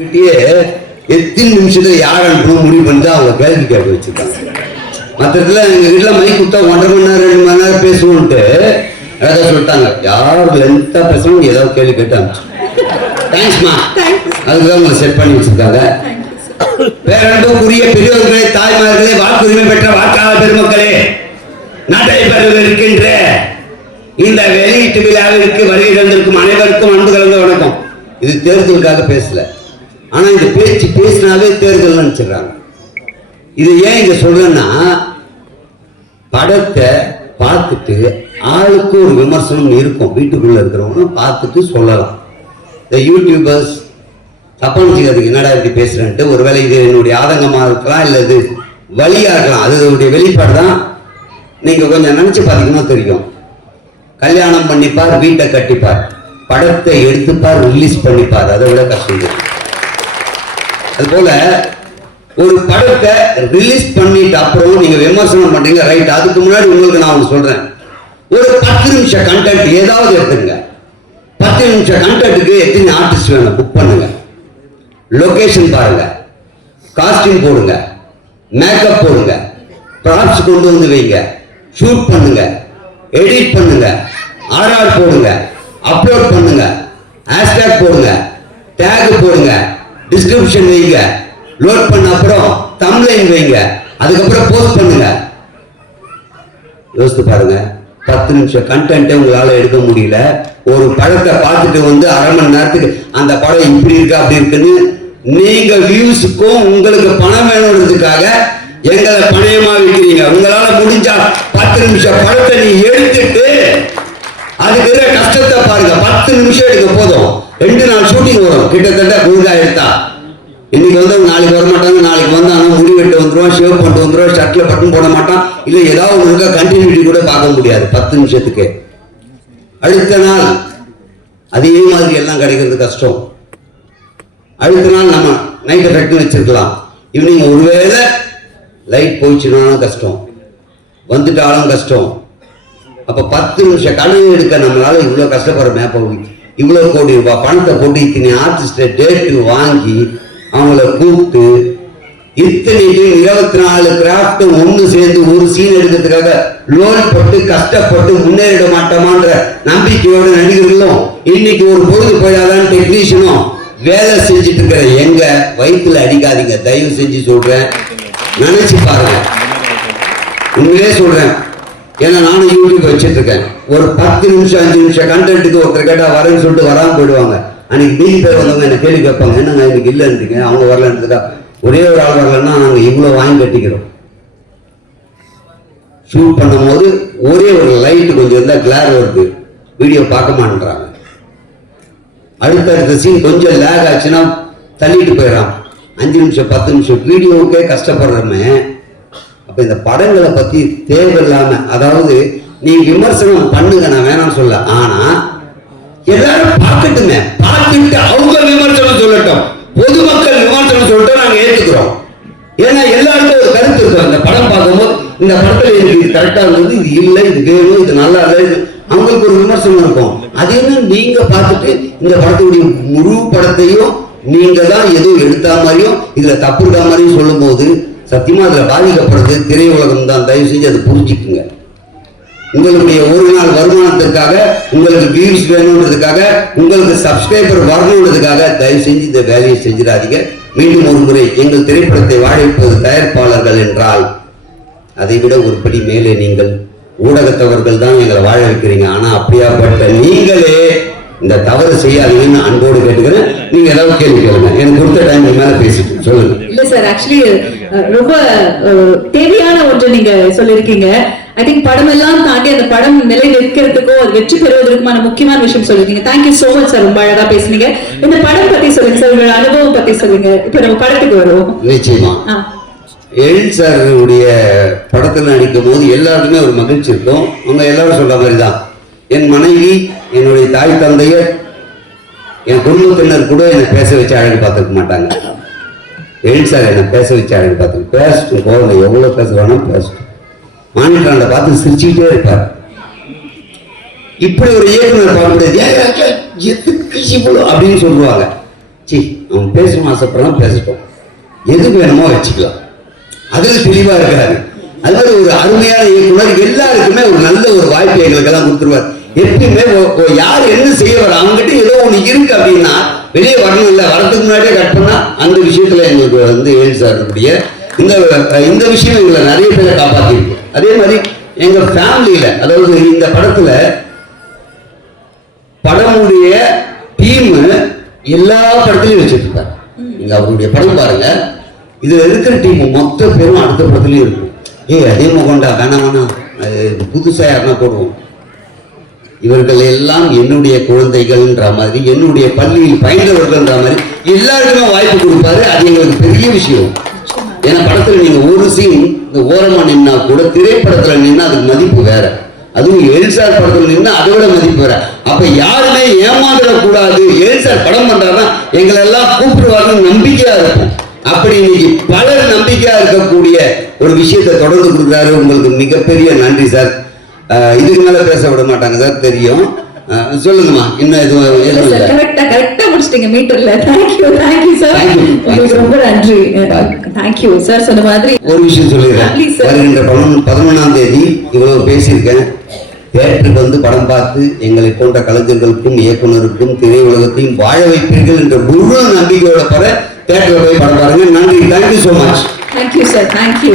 கிட்டயே எத்தனை நிமிஷத்துல யார் அனுப்பணும் முடிவு பண்ணி தான் அவங்க கேள்வி கேட்க வச்சிருக்காங்க. மற்ற இடத்துல எங்க வீட்டுல மைக் கொடுத்தா ஒன்றரை மணி நேரம் ரெண்டு மணி நேரம் பேசுவோன்ட்டு அழகா சொல்லிட்டாங்க. யார் லென்த்தா பேசணும் ஏதாவது கேள்வி கேட்டு தேங்க்ஸ்மா அதுக்கு தான் உங்களை செட் பண்ணி வச்சிருக்காங்க. பேரன்புக்குரிய பெரியவர்களே தாய்மார்களே வாக்குரிமை பெற்ற வாக்காளர் பெருமக்களே நாட்டை இருக்கின்ற இந்த வெளியீட்டு விழாவிற்கு வருகை தந்திருக்கும் அனைவருக்கும் அன்பு கலந்த வணக்கம். இது தேர்தலுக்காக பேசல. ஆனா இந்த பேச்சு பேசினாலே தேர்தல் நினைச்சிடுறாங்க. இது ஏன் இங்க சொல்றேன்னா படத்தை பார்த்துட்டு ஆளுக்கு ஒரு விமர்சனம் இருக்கும். வீட்டுக்குள்ள இருக்கிறவங்களும் பார்த்துட்டு சொல்லலாம். இந்த யூடியூபர்ஸ் தப்பா நினைச்சுக்கிறதுக்கு என்னடா இப்படி பேசுறேன்ட்டு ஒருவேளை இது என்னுடைய ஆதங்கமாக இருக்கலாம் இல்லை இது வழியா இருக்கலாம். அது இதனுடைய வெளிப்பாடு தான் நீங்க கொஞ்சம் நினைச்சு பார்த்தீங்கன்னா தெரியும். கல்யாணம் பண்ணிப்பார் வீட்டை கட்டிப்பார். படத்தை எடுத்துப்பார் ரிலீஸ் பண்ணிப்பார். அதை விட கஷ்டம் அதுபோல ஒரு படத்தை ரிலீஸ் பண்ணிட்டு அப்புறம் நீங்க விமர்சனம் பண்றீங்க ரைட் அதுக்கு முன்னாடி உங்களுக்கு நான் ஒன்று சொல்றேன். ஒரு பத்து நிமிஷம் கண்டென்ட் ஏதாவது எடுத்துங்க பத்து நிமிஷம் கண்டென்ட்டுக்கு எத்தனை ஆர்டிஸ்ட் வேணும்? புக் பண்ணுங்க. லொகேஷன் பாருங்க. காஸ்டியூம் போடுங்க. மேக்கப் போடுங்க. ப்ராப்ஸ் கொண்டு வந்து வைங்க. ஷூட் பண்ணுங்க. எடிட் பண்ணுங்க. ஆர்ஆர் போடுங்க. அப்லோட் பண்ணுங்க. ஹேஷ்டேக் போடுங்க. டேக் போடுங்க. டிஸ்கிரிப்ஷன் வைங்க. லோட் பண்ண அப்புறம் தம்ப்லைன் வைங்க. அதுக்கப்புறம் போஸ்ட் பண்ணுங்க. யோசித்து பாருங்க. பத்து நிமிஷம் கண்டென்ட்டை உங்களால் எடுக்க முடியல. ஒரு படத்தை பார்த்துட்டு வந்து அரை மணி நேரத்துக்கு அந்த படம் இப்படி இருக்கு அப்படி இருக்குன்னு நீங்க வியூஸுக்கும் உங்களுக்கு பணம் வேணுன்றதுக்காக எங்களை பணையமா விற்கிறீங்க உங்களால முடிஞ்சா பத்து நிமிஷம் படத்தை நீ எடுத்துட்டு அதுக்கு கஷ்டத்தை பாருங்க. பத்து நிமிஷம் எடுக்க போதும். ரெண்டு நாள் ஷூட்டிங் வரும். கிட்டத்தட்ட முழுதா எடுத்தா. இன்னைக்கு வந்து நாளைக்கு வர மாட்டாங்க நாளைக்கு வந்தாங்க முடி வெட்டு வந்துருவான் ஷேவ் பண்ணிட்டு வந்துருவான் ஷர்ட்ல பட்டன் போட மாட்டான். இல்லை ஏதாவது ஒழுங்கா கண்டினியூட்டி கூட பார்க்க முடியாது பத்து நிமிஷத்துக்கு. அடுத்த நாள் அதே மாதிரி எல்லாம் கிடைக்கிறது கஷ்டம். அடுத்த நாள் நம்ம நைட் எஃபெக்ட்னு வச்சிருக்கலாம். ஈவினிங் ஒருவேளை லைட் போயிடுச்சுனாலும் கஷ்டம். வந்துட்டாலும் கஷ்டம். அப்போ பத்து நிமிஷம் கடன் எடுக்க நம்மளால இவ்வளோ கஷ்டப்படுற மேப்பை இவ்வளவு கோடி ரூபாய் பணத்தை போட்டு இத்தனை ஆர்டிஸ்ட டேட்டு வாங்கி அவங்கள கூப்பிட்டு இத்தனை இருபத்தி நாலு கிராஃப்ட் ஒண்ணு சேர்ந்து ஒரு சீன் எடுக்கிறதுக்காக லோன் போட்டு கஷ்டப்பட்டு முன்னேறிட மாட்டோமான்ற நம்பிக்கையோட நடிகர்களும் இன்னைக்கு ஒரு பொழுது போயிடாதான் டெக்னீஷியனும் வேலை செஞ்சுட்டு இருக்கிற எங்க வயிற்றுல அடிக்காதீங்க. தயவு செஞ்சு சொல்றேன். நினைச்சு பாருங்க. உண்மையிலே சொல்றேன். ஏன்னா நானும் யூடியூப் வச்சிட்டு இருக்கேன் ஒரு பத்து நிமிஷம் அஞ்சு நிமிஷம் கண்டென்ட்டுக்கு ஒருத்தர் கேட்டால் வரேன்னு சொல்லிட்டு வராமல் போயிடுவாங்க. அன்னைக்கு மீதி பேர் வந்தவங்க என்ன கேள்வி கேட்பாங்க என்னங்க இன்னைக்கு இல்லைன்றீங்க அவங்க வரலன்றதுக்கா ஒரே ஒரு ஆள் வரலன்னா நாங்கள் இவ்வளோ வாங்கி கட்டிக்கிறோம். ஷூட் பண்ணும்போது ஒரே ஒரு லைட்டு கொஞ்சம் இருந்தால் கிளார் வருது. வீடியோ பார்க்க மாட்டேன்றாங்க. அடுத்தடுத்த சீன் கொஞ்சம் லேக் ஆச்சுன்னா தள்ளிட்டு போயிடறான். அஞ்சு நிமிஷம் பத்து நிமிஷம். வீடியோவுக்கே கஷ்டப்படுறோமே. அப்ப இந்த படங்களை பத்தி தேவையில்லாம அதாவது நீ விமர்சனம் பண்ணுங்க நான் வேணாம்னு சொல்ல ஆனா எல்லாரும் பார்க்கட்டுமே. பார்த்துட்டு அவங்க விமர்சனம் சொல்லட்டும். பொதுமக்கள் விமர்சனம் சொல்லிட்டு நாங்க ஏத்துக்கிறோம். ஏன்னா எல்லாருக்கும் ஒரு கருத்து இருக்கும். அந்த படம் பார்க்கும்போது இந்த படத்துல எனக்கு இது கரெக்டா இருந்தது இது இல்லை இது வேணும் இது நல்லா இல்லை இது அவங்களுக்கு ஒரு விமர்சனம் இருக்கும். அது என்ன நீங்க பார்த்துட்டு இந்த படத்துடைய முழு படத்தையும் நீங்க தான் எதுவும் எடுத்தா மாதிரியும் இதுல தப்பு இருக்கா மாதிரியும் சொல்லும் போது சத்தியமாக அதில் பாதிக்கப்படுறது திரையுலகம் தான். தயவு செஞ்சு அதை புரிஞ்சுக்குங்க. உங்களுடைய ஒரு நாள் வருமானத்திற்காக உங்களுக்கு வியூஸ் வேணுன்றதுக்காக உங்களுக்கு சப்ஸ்கிரைபர் வரணுன்றதுக்காக தயவு செஞ்சு இந்த வேலையை செஞ்சிடாதீங்க. மீண்டும் ஒரு முறை எங்கள் திரைப்படத்தை வாழைப்பது தயாரிப்பாளர்கள் என்றால் அதை விட ஒரு படி மேலே நீங்கள் ஊடகத்தவர்கள் தான் எங்களை வாழ வைக்கிறீங்க. ஆனால் அப்படியாப்பட்ட நீங்களே இந்த தவறு செய்யாதீங்கன்னு அன்போடு கேட்டுக்கிறேன். நீங்க ஏதாவது கேள்வி கேளுங்க. எனக்கு கொடுத்த டைம் மேல பேசிட்டு சொல்லுங்க. இல்ல சார் ஆக்சுவலி ரொம்ப தேவையான ஒன்று நீங்க சொல்லியிருக்கீங்க. ஐ திங்க் படம் எல்லாம் தாண்டி அந்த படம் நிலை நிற்கிறதுக்கோ அது வெற்றி பெறுவதற்குமான முக்கியமான விஷயம் சொல்லிருக்கீங்க தேங்க்யூ சோ மச் சார் ரொம்ப அழகா பேசுனீங்க. இந்த படம் பத்தி சொல்லுங்க சார் உங்களோட அனுபவம் பத்தி சொல்லுங்க. இப்ப நம்ம படத்துக்கு வருவோம். நிச்சயமா. எழில் சாருடைய படத்தில் நடிக்கும் போது எல்லாருக்குமே ஒரு மகிழ்ச்சி இருக்கும். அவங்க எல்லாரும் சொல்ற மாதிரி தான் என் மனைவி என்னுடைய தாய் தந்தையர் என் குடும்பத்தினர் கூட என்னை பேச வச்சு அழகு பார்த்துருக்க மாட்டாங்க. எழில் சார் என்னை பேச வச்சு அழகு பார்த்து பேசட்டும் போகல எவ்வளோ பேசுறானோ பேசட்டும். மானிட்டராண்ட பார்த்து சிரிச்சுக்கிட்டே இருப்பார். இப்படி ஒரு இயக்குனர் பார்க்க முடியாது. எதுக்கு இவ்வளோ? அப்படின்னு சொல்லுவாங்க. சி அவன் பேசணும் ஆசைப்படலாம் பேசட்டும். எது வேணுமோ வச்சுக்கலாம். அதில் தெளிவாக இருக்காரு அது மாதிரி ஒரு அருமையான இயக்குனர் எல்லாருக்குமே ஒரு நல்ல ஒரு வாய்ப்பு எங்களுக்கெல்லாம் கொடுத்துருவார். எப்பயுமே யார் என்ன செய்ய வர அவங்ககிட்ட ஏதோ ஒண்ணு இருக்கு அப்படின்னா வெளியே வரணும் இல்ல வரதுக்கு முன்னாடியே கட் பண்ணா அந்த விஷயத்துல எங்களுக்கு வந்து ஏழு சாருடைய இந்த இந்த விஷயம் எங்களை நிறைய பேரை காப்பாத்திருக்கு. அதே மாதிரி எங்க ஃபேமிலியில அதாவது இந்த படத்துல படமுடைய டீம் எல்லா படத்துலயும் வச்சிருப்பார் நீங்க அவருடைய படம் பாருங்க. இதுல இருக்கிற டீம் மொத்த பேரும் அடுத்த படத்துலயும் இருக்கும். ஏய் அதிகமாக கொண்டா வேணாம் வேணாம் அது புதுசா யாருன்னா போடுவோம். இவர்கள் எல்லாம் என்னுடைய குழந்தைகள்ன்ற மாதிரி என்னுடைய பள்ளியில் பயின்றவர்கள்ன்ற மாதிரி எல்லாருக்குமே வாய்ப்பு கொடுப்பாரு. அது எங்களுக்கு பெரிய விஷயம். ஏன்னா படத்துல நீங்க ஒரு சீன் இந்த ஓரமாக நின்னா கூட திரைப்படத்துல நின்னா அதுக்கு மதிப்பு வேற. அதுவும் எல்சார் படத்துல நின்னா அதை விட மதிப்பு வேற. அப்ப யாருமே ஏமாந்துடக்கூடாது. எல்சார் படம் பண்ணுறாருன்னா எங்களை எல்லாம் கூப்பிடுவாருன்னு நம்பிக்கையாக இருக்கும். அப்படி இன்னைக்கு பலர் நம்பிக்கையாக இருக்கக்கூடிய ஒரு விஷயத்தை தொடர்ந்து கொடுக்குறாரு. உங்களுக்கு மிகப்பெரிய நன்றி சார். இதுக்கு மேல பேச விட மாட்டாங்க சார். தெரியும். சொல்லுங்கம்மா. இன்னும் எதுவும் எதுவும் இல்லை. கரெக்டா கரெக்டா முடிச்சிட்டீங்க மீட்டர்ல தேங்க்யூ தேங்க்யூ சார். உங்களுக்கு ரொம்ப நன்றி. தேங்க்யூ சார் சொன்ன மாதிரி. ஒரு விஷயம் சொல்லிடுறேன். வருகின்ற பதினொன்று பதினொன்றாம் தேதி இவ்வளவு பேசியிருக்கேன். தேட்டருக்கு வந்து படம் பார்த்து எங்களை போன்ற கலைஞர்களுக்கும் இயக்குனருக்கும் திரையுலகத்தையும் வாழ வைப்பீர்கள் என்ற முழு நம்பிக்கையோட பெற தேட்டரில் போய் படம் பாருங்க. நன்றி. Thank you so much thank you sir thank you